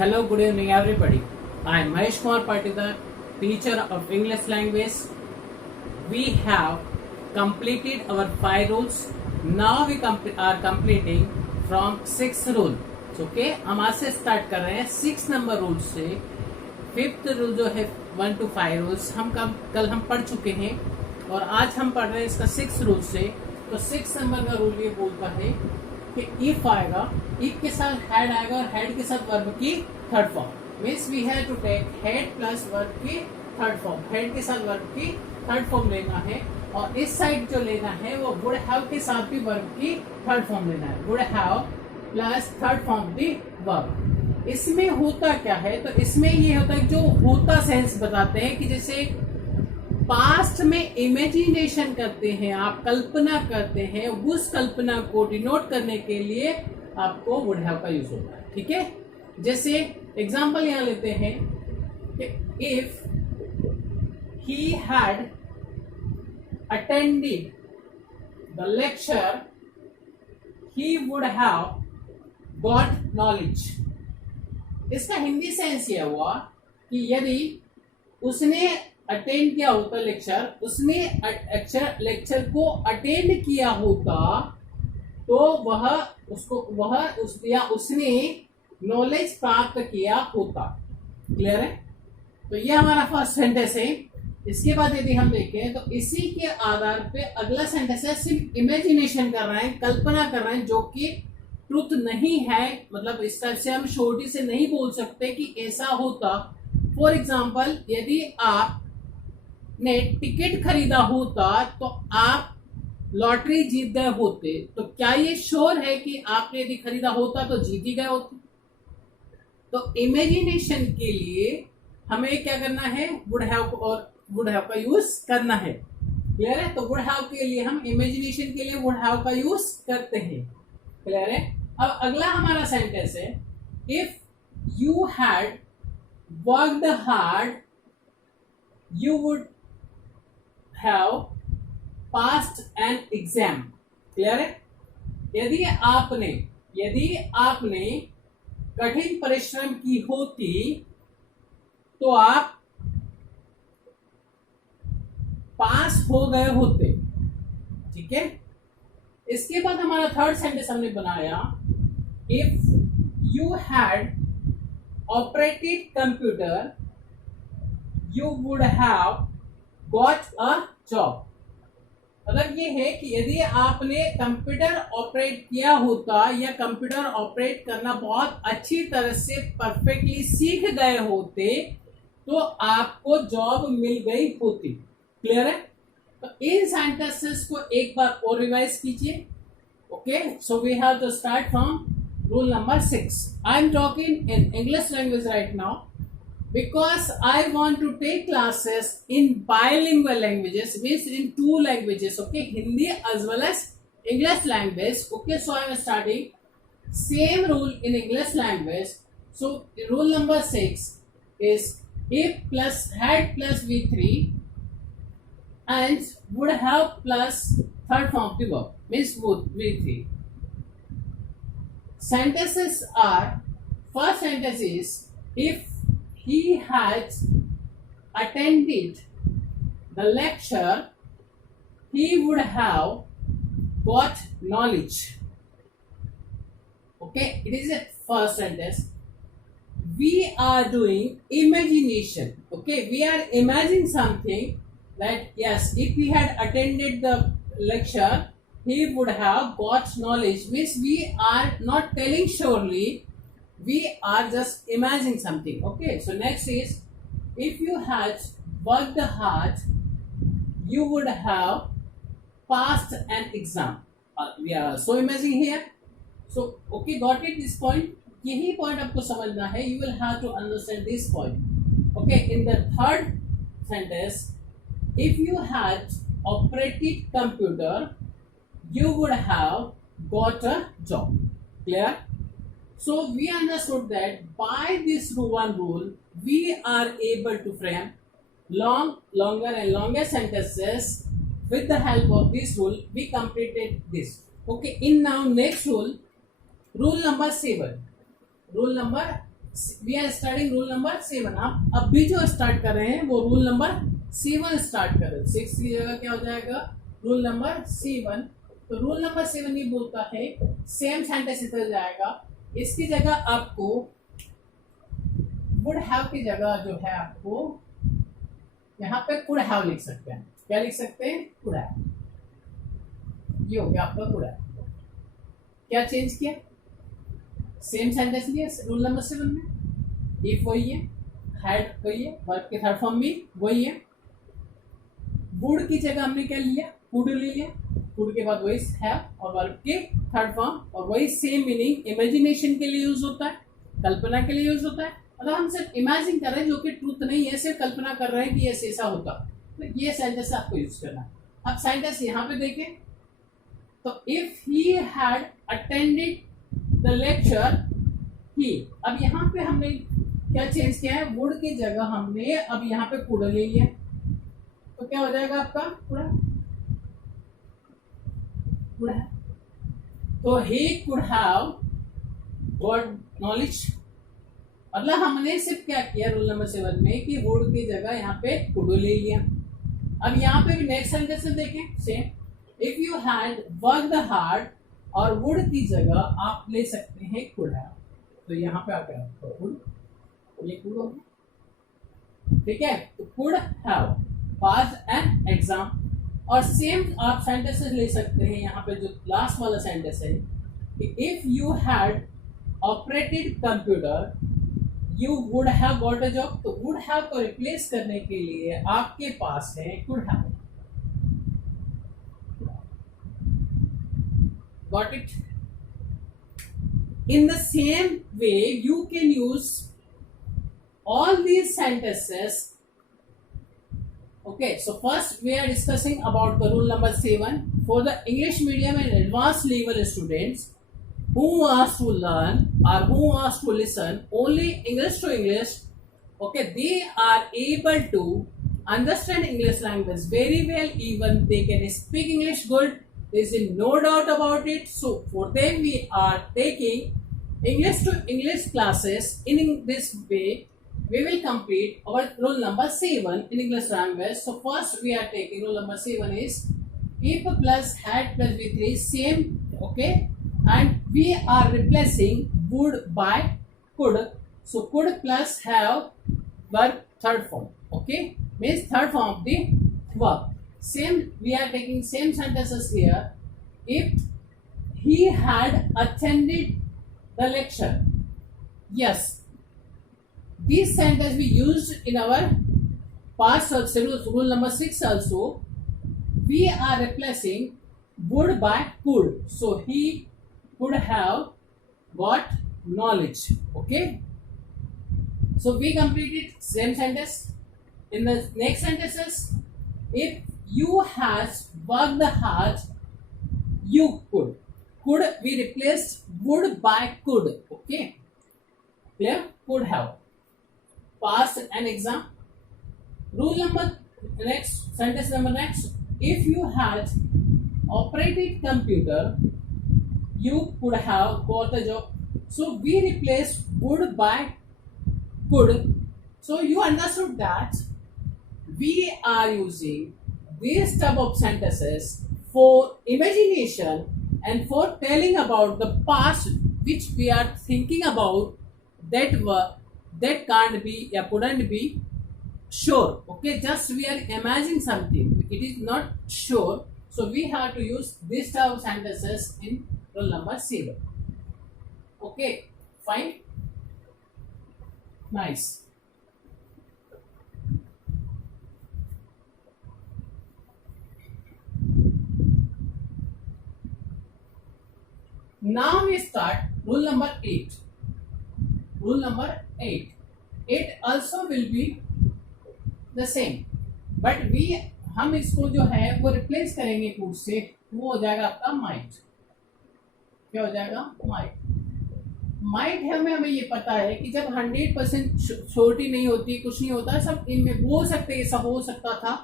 Hello, good evening, everybody. I am Mahesh Kumar Patidar, teacher of English language. We have completed our 5 rules. Now we are completing from 6th rule. Okay, हम आज से स्टार्ट कर रहे हैं 6 number rule से। 5th rule जो है 1 to 5 रूल्स हम कल हम पढ़ चुके हैं और आज हम पढ़ रहे हैं इसका 6th रूल से। तो 6 नंबर का रूल ये बोलता है कि इफ आएगा, इफ के साथ हैड आएगा और हैड के साथ वर्ब की third form. Means we have to take had plus verb की थर्ड फॉर्म। हैड के साथ वर्ब की थर्ड फॉर्म लेना है और इस साइड जो लेना है वो वुड हैव के साथ भी वर्ब की थर्ड फॉर्म लेना है। Would have plus third form दी वर्ब। इसमें होता क्या है, तो इसमें ये होता है जो होता सेंस बताते हैं कि जैसे पास्ट में इमेजिनेशन करते हैं, आप कल्पना करते हैं, उस कल्पना को डिनोट करने के लिए आपको वुड हैव का यूज होता है। ठीक है, जैसे एग्जांपल यहां लेते हैं कि if he had attended the lecture he would have got knowledge. इसका हिंदी सेंस यह हुआ कि यदि उसने अटेंड किया होता लेक्चर, उसने लेक्चर को अटेंड किया होता तो उसने नॉलेज प्राप्त किया होता। क्लियर है? तो ये हमारा फर्स्ट सेंटेंस है। इसके बाद यदि हम देखें तो इसी के आधार पे अगला सेंटेंस है, सिर्फ इमेजिनेशन कर रहे हैं, कल्पना कर रहे हैं, जो कि ट्रुथ नहीं है। मतलब इस टाइप से हम श्योरिटी से नहीं बोल सकते कि ऐसा होता। फॉर एग्जाम्पल, यदि आप ने टिकट खरीदा होता तो आप लॉटरी जीत गए होते, तो क्या ये श्योर है कि आपने यदि खरीदा होता तो जीत ही गए होते? तो इमेजिनेशन के लिए हमें क्या करना है, वुड हैव और वुड हैव का यूज करना है। क्लियर है? तो वुड हैव के लिए हम इमेजिनेशन के लिए वुड हैव का यूज करते हैं। क्लियर है? अब अगला हमारा सेंटेंस है, if you had worked hard you would have passed an exam। Clear है? यदि आपने कठिन परिश्रम की होती तो आप पास हो गए होते। ठीक है, इसके बाद हमारा थर्ड सेंटेंस हमने बनाया, if you had operated computer you would have got a job. मतलब ये है कि यदि आपने कंप्यूटर ऑपरेट किया होता या कंप्यूटर ऑपरेट करना बहुत अच्छी तरह से परफेक्टली सीख गए होते तो आपको जॉब मिल गई होती। क्लियर है? तो इन सेंटेंसेस को एक बार और रिवाइज कीजिए। Okay, so we have to start from rule number 6। I am talking in English language right now because I want to take classes in bilingual languages, means in 2 languages, okay, Hindi as well as English language. Okay, so I am starting same rule in English language. So rule number 6 is if plus had plus V3 and would have plus third form of the verb, means would V3. Sentences are, first sentence is if he had attended the lecture he would have got knowledge. Okay, it is a first sentence. We are doing imagination. Okay, we are imagining something that yes, if he had attended the lecture he would have got knowledge, means we are not telling surely, we are just imagining something. Okay, so next is if you had worked hard you would have passed an exam. We are so imagining here. So okay, got it? This point, यही point आपको समझना है. You will have to understand this point. Okay, in the third sentence, if you had operated computer you would have got a job. Clear? So we understood that by this one rule we are able to frame longer and longer sentences with the help of this rule. We completed this. Okay, in now next rule, rule number 7. Rule number we are starting rule number 7। आप अब भी जो स्टार्ट कर रहे हैं वो rule number 7 स्टार्ट कर रहे हैं। 6 की जगह क्या हो जाएगा, रूल नंबर 7। तो रूल नंबर 7 ये बोलता है सेम सेंटेंस इधर जाएगा, इसकी जगह आपको वुड हैव की जगह जो है आपको यहाँ पे कुड हैव लिख सकते हैं। क्या लिख सकते हैं, कुड हैव। ये हो गया आपका कुड हैव। क्या चेंज किया, सेम सेंटेंस लिया रूल नंबर 7 में। इफ वही है, हैड वही है, वर्ब के थर्ड फॉर्म भी वही है। वुड की जगह हमने क्या लिया, कुड ले लिया। कुड के बाद वही हैव और वर्ब के थर्ड फॉर्म, और वही सेम मीनिंग इमेजिनेशन के लिए यूज होता है, कल्पना के लिए यूज होता है। मतलब हम सिर्फ इमेजिन कर रहे हैं, जो कि ट्रूथ नहीं है, सिर्फ कल्पना कर रहे हैं कि ये ऐसा होगा। तो ये सेंटेंस आपको यूज करना है। अब सेंटेंस यहाँ पे देखें तो if he had attended the lecture he, अब यहाँ पे हमने क्या चेंज किया है, वुड की जगह हमने अब यहाँ पे कुड ले लिया। तो क्या हो जाएगा आपका कुड है। तो he could have got knowledge, मतलब हमने सिर्फ क्या किया रूल नंबर 7 में कि वुड की जगह यहाँ पे कुड ले लिया। अब यहाँ पे भी नेक्स्ट सेंटेंस देखें same, if you had worked hard, और वुड की जगह आप ले सकते हैं कुड हैव। तो यहाँ पे आप कुड, ये कुड हो गया, ठीक है। तो could have pass an exam, और सेम आप सेंटेंसेस ले सकते हैं। यहाँ पे जो लास्ट वाला सेंटेंस है कि if you had operated computer you would have got a job. तो वुड हैव को रिप्लेस करने के लिए आपके पास है could have. Got it. In the same way you can use all these sentences. Okay, so first we are discussing about the rule number 7 for the English medium and advanced level students who wants to learn or who wants to listen only English to English. Okay, they are able to understand English language very well, even they can speak English good. There is no doubt about it. So for them we are taking English to English classes in this way. We will complete our rule number 7 in English language. So first we are taking rule number 7 is if plus had plus v3 same, okay, and we are replacing would by could. So could plus have verb third form, okay, means third form of the verb. Same, we are taking same sentences here. If he had attended the lecture, yes, this sentence we used in our past rule number 6 also. We are replacing would by could. So he could have got knowledge. Okay. So we completed same sentence. In the next sentences, if you has worked hard, you could. Could we replaced would by could. Okay. Clear? Could have. Pass an exam. Rule number next, sentence number next. If you had operated computer, you could have got a job. So we replace would by could. So you understood that we are using these type of sentences for imagination and for telling about the past which we are thinking about that can't be or couldn't be sure. Okay, just we are imagining something, it is not sure. So we have to use this type of sentences in rule number 7. Okay, fine, nice. Now we start rule number 8. Rule number 8. It also will be the same, but we हम इसको जो है वो रिप्लेस करेंगे could say. वो हो जाएगा आपका माइट। क्या हो जाएगा, माइट है। हमें ये पता है कि जब 100% श्योरिटी नहीं होती, कुछ नहीं होता, सब इनमें हो सकते, ऐसा हो सकता था,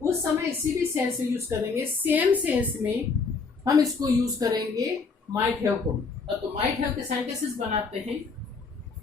उस समय इसी भी सेंस में यूज करेंगे। सेम सेंस में हम इसको यूज करेंगे माइट हैव को। तो माइट हैव के सेंटेंसेस बनाते हैं।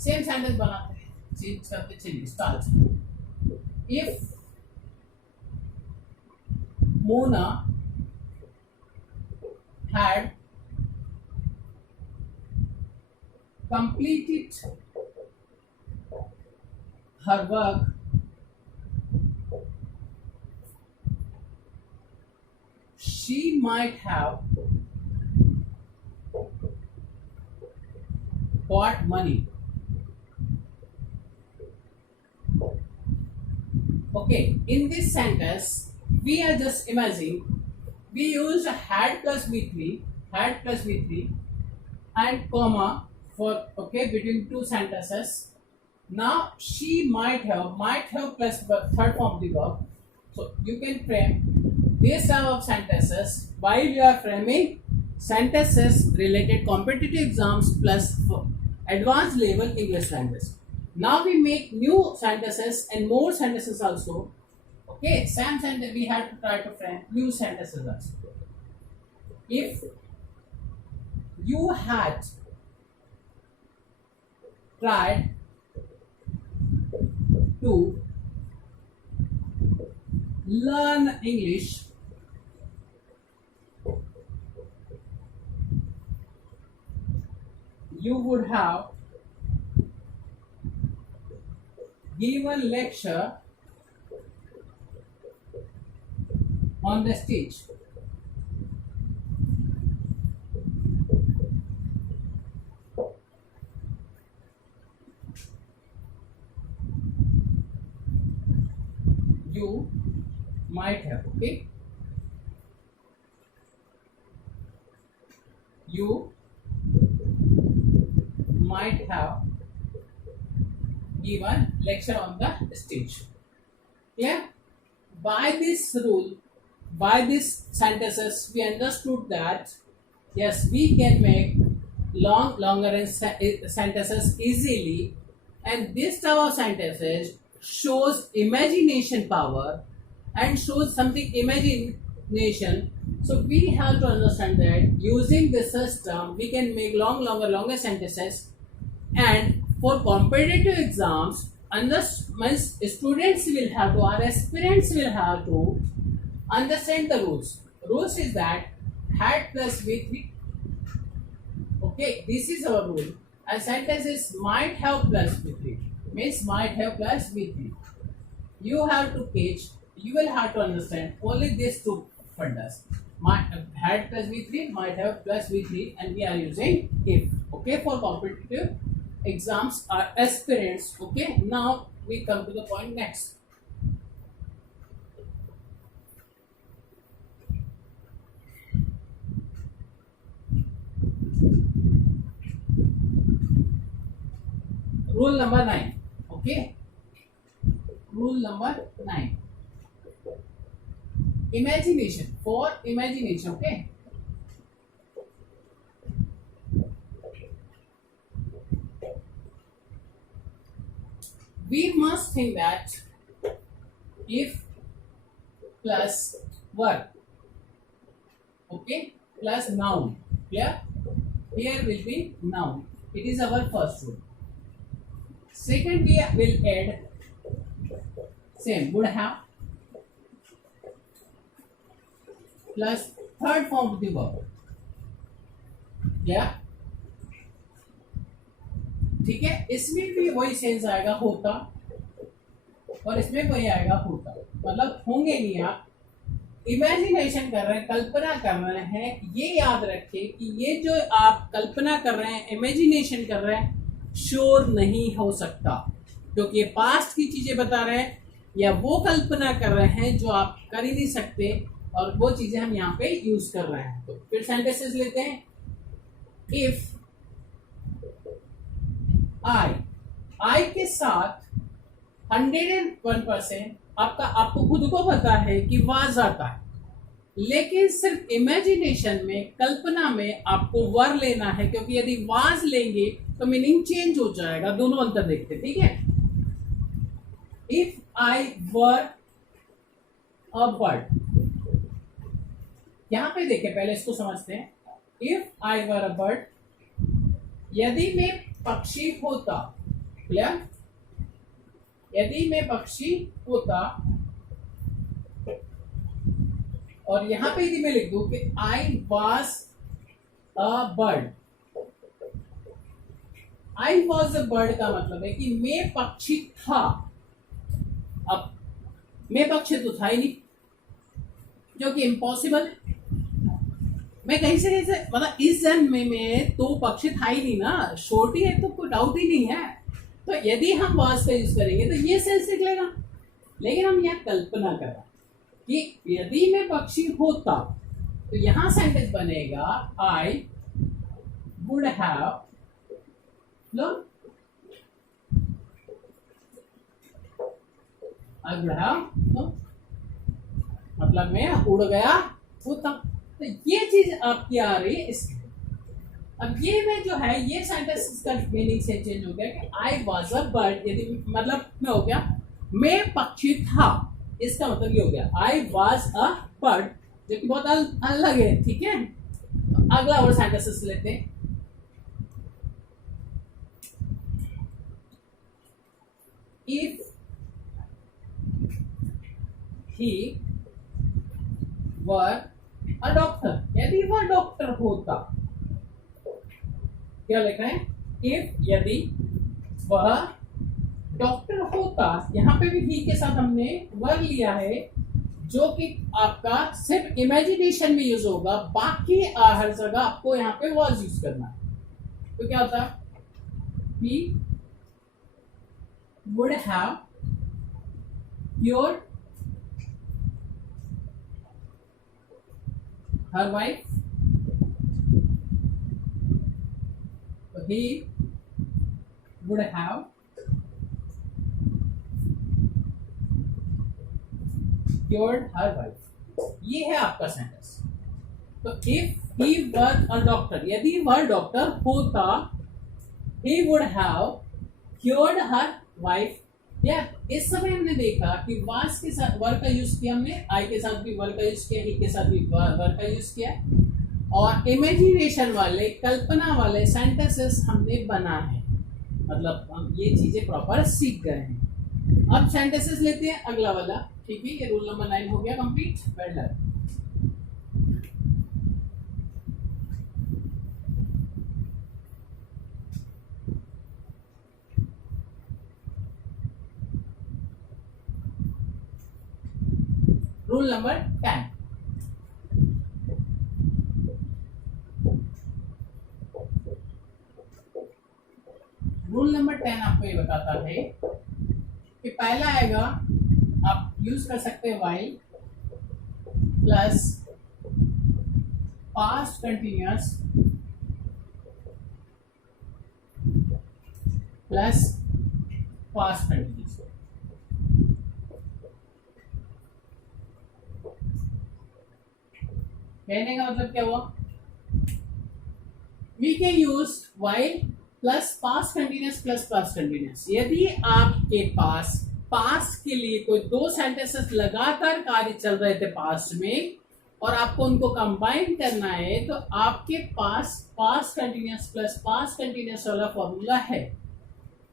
सेम सेंटेंस बनाते हैं, चेंज करते चलिए start. If Mona had completed her work she might have got money. Okay, in this sentence, we are just imagining we used had plus v3, and comma for okay between two sentences. Now she might have plus third form of the verb. So you can frame this type of sentences while you are framing sentences related competitive exams plus advanced level English language. Now we make new sentences and more sentences also. Okay, same sentence we have to try to frame new sentences also. If you had tried to learn English you would have given lecture on the stage. You might have, okay? You might have given lecture on the stage. Yeah? By this rule, by these sentences, we understood that yes, we can make longer sentences easily, and this type of sentences shows imagination power and shows something imagination. So we have to understand that using this system, we can make longer sentences, and for competitive exams, students will have to, or aspirants will have to understand the rules. Rules is that had plus v3. Okay, this is our rule. And sentence is might have plus v3. Means might have plus v3. You have to catch, you will have to understand only these two fundas. Might had plus v3, might have plus v3, and we are using if. Okay, for competitive exams are aspirants. Okay, now we come to the point next. Rule number 9. Okay, rule number 9. Imagination, for imagination. Okay, we must think that if plus verb, okay, plus noun. Clear? Here will be noun. It is our first rule. Second, we will add same would have plus third form of the verb. क्या ठीक है, इसमें भी वही सेंस आएगा होता, और इसमें वही आएगा होता, मतलब होंगे नहीं, आप इमेजिनेशन कर रहे हैं, कल्पना कर रहे हैं। ये याद रखिए कि ये जो आप कल्पना कर रहे हैं, इमेजिनेशन कर रहे हैं, श्योर नहीं हो सकता, क्योंकि ये पास्ट की चीजें बता रहे हैं या वो कल्पना कर रहे हैं जो आप कर ही नहीं सकते, और वो चीजें हम यहाँ पे यूज कर रहे हैं। तो फिर सेंटेंसेस लेते हैं। इफ आई के साथ 101% आपको खुद को पता है कि वाज आता है, लेकिन सिर्फ इमेजिनेशन में, कल्पना में आपको वर लेना है, क्योंकि यदि वाज लेंगे तो मीनिंग चेंज हो जाएगा। दोनों अंतर देखते, ठीक है। If I were a bird, यहां पे देखें, पहले इसको समझते हैं। If I were a bird, यदि मैं पक्षी होता, क्लियर? यदि मैं पक्षी होता, और यहां पे यदि मैं लिख दूं कि I was a bird, I was a bird का मतलब है कि मैं पक्षी था। अब मैं पक्षी तो था ही नहीं, जो कि इम्पॉसिबल है। मैं कहीं से मतलब इस जन्म में तो पक्षी था ही नहीं ना, छोटी है तो कोई डाउट ही नहीं है। तो यदि हम वॉज का यूज करेंगे तो ये सेंस निकलेगा। लेकिन हम यह कल्पना कर रहे कि यदि मैं पक्षी होता तो यहां सेंटेंस बनेगा I would have, I would have, मतलब मैं उड़ गया होता। तो ये चीज आपकी आ रही है इसमें। अब ये में जो है ये सेंटेंस इसका मीनिंग से चेंज हो गया कि आई वॉज अ बर्ड, यदि मतलब मैं हो गया मैं पक्षी था, इसका मतलब ये हो गया आई वॉज अ बर्ड, जो कि बहुत अलग है। ठीक है, अगला और सेंटेंसेस लेते हैं। If he were a doctor, यदि वह डॉक्टर होता, क्या लिखा है? इफ, यदि वह डॉक्टर होता। यहां पे भी ही के साथ हमने वर लिया है, जो कि आपका सिर्फ इमेजिनेशन में यूज होगा, बाकी हर जगह आपको यहाँ पे वॉज यूज करना है। तो क्या होता? He would have cured her wife, he would have cured her wife। ये है आपका सेंटेंस। तो if he were a doctor, यदि वह डॉक्टर होता, he would have cured her wife। या इस समय हमने देखा कि was के साथ वर का यूज किया हमने, I के साथ भी वर का यूज किया, he के साथ भी वर का यूज किया, और इमेजिनेशन वाले, कल्पना वाले सेंटेंसेस हमने बना है। मतलब हम ये चीजें प्रॉपर सीख गए हैं। अब सेंटेंसेस लेते हैं अगला वाला। ठीक है, ये रूल नंबर 9 हो गया complete. Well done. Rule number 10, rule number 10 आपको ये बताता है कि पहला आएगा, आप यूज कर सकते हैं while plus past continuous plus past continuous. कहने का मतलब क्या हुआ? We can use while plus past continuous plus past continuous. यदि आपके पास पास्ट के लिए कोई दो सेंटेंसेस लगातार कार्य चल रहे थे पास्ट में, और आपको उनको कंबाइन करना है, तो आपके पास past continuous plus past continuous वाला फॉर्मूला है।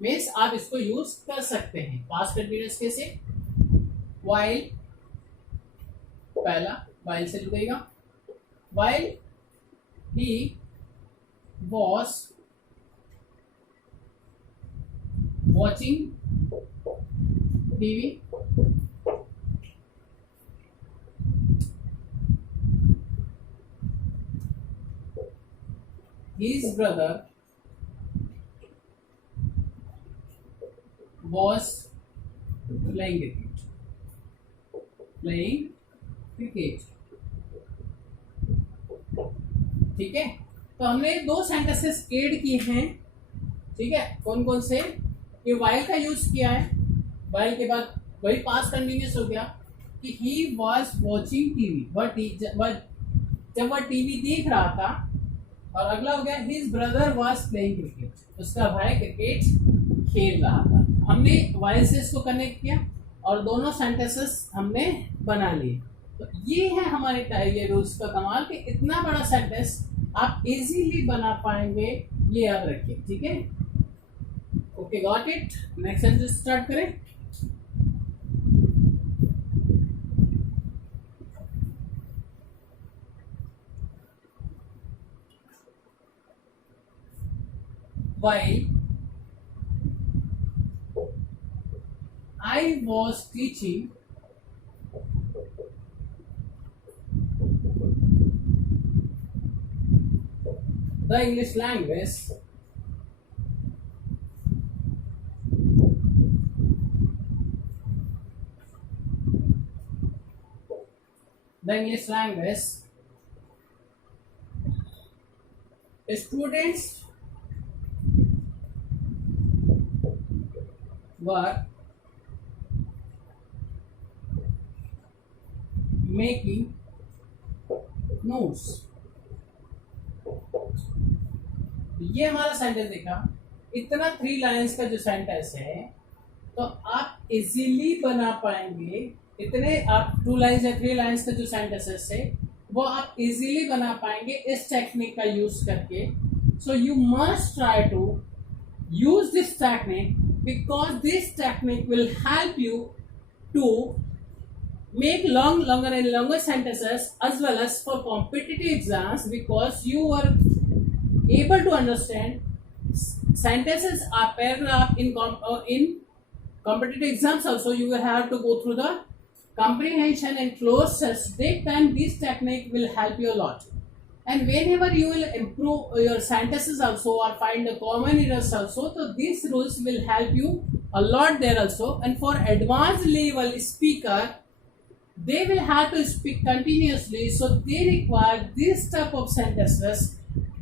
मीन्स आप इसको यूज कर सकते हैं। पास्ट कंटिन्यूअस कैसे? व्हाइल, पहला व्हाइल से जुड़ेगा, while he was watching TV, his brother was playing cricket। ठीक है, तो हमने दो सेंटेंसेस ऐड किए हैं। ठीक है, कौन कौन से? ये व्हाइल का यूज किया है, व्हाइल के बाद वही पास्ट कंटिन्यूअस हो गया कि ही वाज वाचिंग टीवी, जब वह टीवी देख रहा था, और अगला हो गया his brother was playing cricket, उसका भाई क्रिकेट खेल रहा था। हमने व्हाइल से इसको कनेक्ट किया और दोनों सेंटेंसेस हमने बना लिए। तो ये है हमारे ये रूल्स का कमाल कि इतना बड़ा सेंटेंस आप इजीली बना पाएंगे, ये याद रखिए। ठीक है, okay, got it. Next sentence start करें। While I was teaching the English language, students were making notes। ये हमारा सेंटेंस देखा। इतना 3 लाइंस का जो सेंटेंस है तो आप इजीली बना पाएंगे। इतने आप 2 लाइंस या 3 लाइंस का जो सेंटेंसेस है वो आप इजीली बना पाएंगे इस टेक्निक का यूज करके। So you must try to use this technique because this technique will help you to make longer and longer sentences as well as for competitive exams, because you are able to understand sentences are paragraph in competitive exams. Also you will have to go through the comprehension and close test. Then this technique will help you a lot. And whenever you will improve your sentences also or find the common errors also, so these rules will help you a lot there also. And for advanced level speaker, they will have to speak continuously, so they require this type of sentences.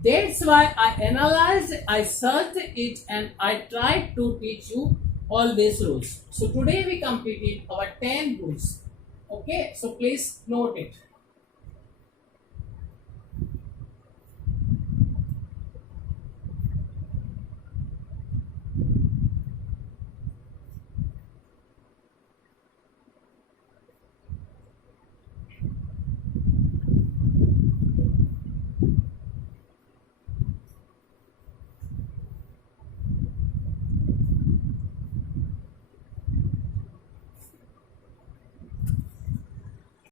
That's why I analyzed, I searched it, and I tried to teach you all these rules. So today we completed our 10 rules. Okay, so please note it.